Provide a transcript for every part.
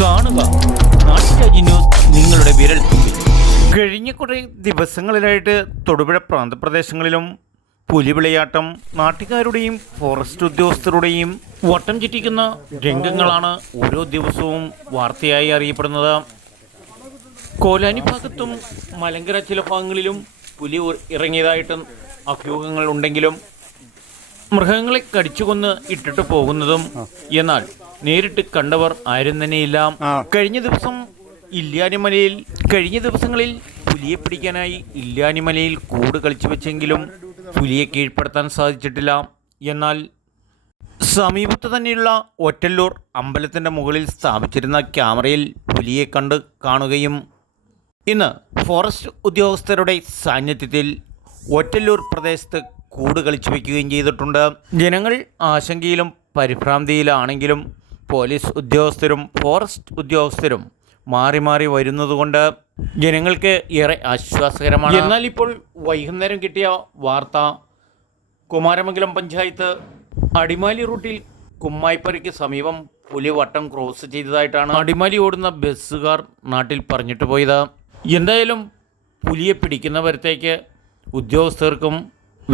കാണുക. നാട്ടുരാജ്യ ന്യൂസ് നിങ്ങളുടെ വിരൽ തുമ്പിൽ. കഴിഞ്ഞ കുറേ ദിവസങ്ങളിലായിട്ട് തൊടുപുഴ പ്രാന്തപ്രദേശങ്ങളിലും പുലിവിളയാട്ടം നാട്ടുകാരുടെയും ഫോറസ്റ്റ് ഉദ്യോഗസ്ഥരുടെയും വട്ടം ചുറ്റിക്കുന്ന രംഗങ്ങളാണ് ഓരോ ദിവസവും വാർത്തയായി അറിയപ്പെടുന്നത്. കോലാനി ഭാഗത്തും മലങ്കര ചില ഭാഗങ്ങളിലും പുലി ഇറങ്ങിയതായിട്ടും അഭ്യൂഹങ്ങൾ ഉണ്ടെങ്കിലും മൃഗങ്ങളെ കടിച്ചുകൊന്ന് ഇട്ടിട്ട് പോകുന്നതും എന്നാൽ നേരിട്ട് കണ്ടവർ ആരും തന്നെയില്ല കഴിഞ്ഞ ദിവസം ഇല്യാനിമലയിൽ കഴിഞ്ഞ ദിവസങ്ങളിൽ പുലിയെ പിടിക്കാനായി ഇല്യാനിമലയിൽ കൂട് കളിച്ചു വെച്ചെങ്കിലും പുലിയെ കീഴ്പ്പെടുത്താൻ സാധിച്ചിട്ടില്ല. എന്നാൽ സമീപത്ത് തന്നെയുള്ള ഒറ്റല്ലൂർ അമ്പലത്തിന്റെ മുകളിൽ സ്ഥാപിച്ചിരുന്ന ക്യാമറയിൽ പുലിയെ കണ്ട് കാണുകയും ഇന്ന് ഫോറസ്റ്റ് ഉദ്യോഗസ്ഥരുടെ സാന്നിധ്യത്തിൽ ഒറ്റല്ലൂർ പ്രദേശത്ത് കൂട് കളിച്ചു വയ്ക്കുകയും ചെയ്തിട്ടുണ്ട്. ജനങ്ങൾ ആശങ്കയിലും പരിഭ്രാന്തിയിലാണെങ്കിലും പോലീസ് ഉദ്യോഗസ്ഥരും ഫോറസ്റ്റ് ഉദ്യോഗസ്ഥരും മാറി മാറി വരുന്നതുകൊണ്ട് ജനങ്ങൾക്ക് ഏറെ ആശ്വാസകരമാണ്. എന്നാൽ ഇപ്പോൾ വൈകുന്നേരം കിട്ടിയ വാർത്ത കുമാരമംഗലം പഞ്ചായത്ത് അടിമാലി റൂട്ടിൽ കുമ്മായിപ്പരയ്ക്ക് സമീപം പുലി വട്ടം ക്രോസ് ചെയ്തതായിട്ടാണ് അടിമാലി ഓടുന്ന ബസ്സുകാർ നാട്ടിൽ പറഞ്ഞിട്ട് പോയത്. എന്തായാലും പുലിയെ പിടിക്കുന്നവരത്തേക്ക് ഉദ്യോഗസ്ഥർക്കും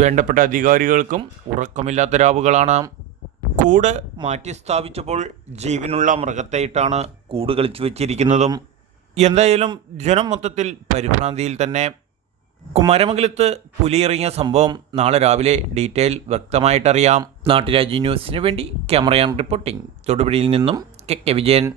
വേണ്ടപ്പെട്ട അധികാരികൾക്കും ഉറക്കമില്ലാത്ത രാവുകളാണ്. കൂട് മാറ്റി സ്ഥാപിച്ചപ്പോൾ ജീവനുള്ള മൃഗത്തെയിട്ടാണ് കൂട് കളിച്ചു വെച്ചിരിക്കുന്നതും. എന്തായാലും ജനം മൊത്തത്തിൽ പരിഭ്രാന്തിയിൽ തന്നെ. കുമാരമംഗലത്ത് പുലിയിറങ്ങിയ സംഭവം നാളെ രാവിലെ ഡീറ്റെയിൽ വ്യക്തമായിട്ടറിയാം. നാട്ടുരാജ്യ ന്യൂസിന് വേണ്ടി ക്യാമറയാൻ റിപ്പോർട്ടിംഗ്. തൊടുപുഴയിൽ നിന്നും കെ കെ വിജയൻ.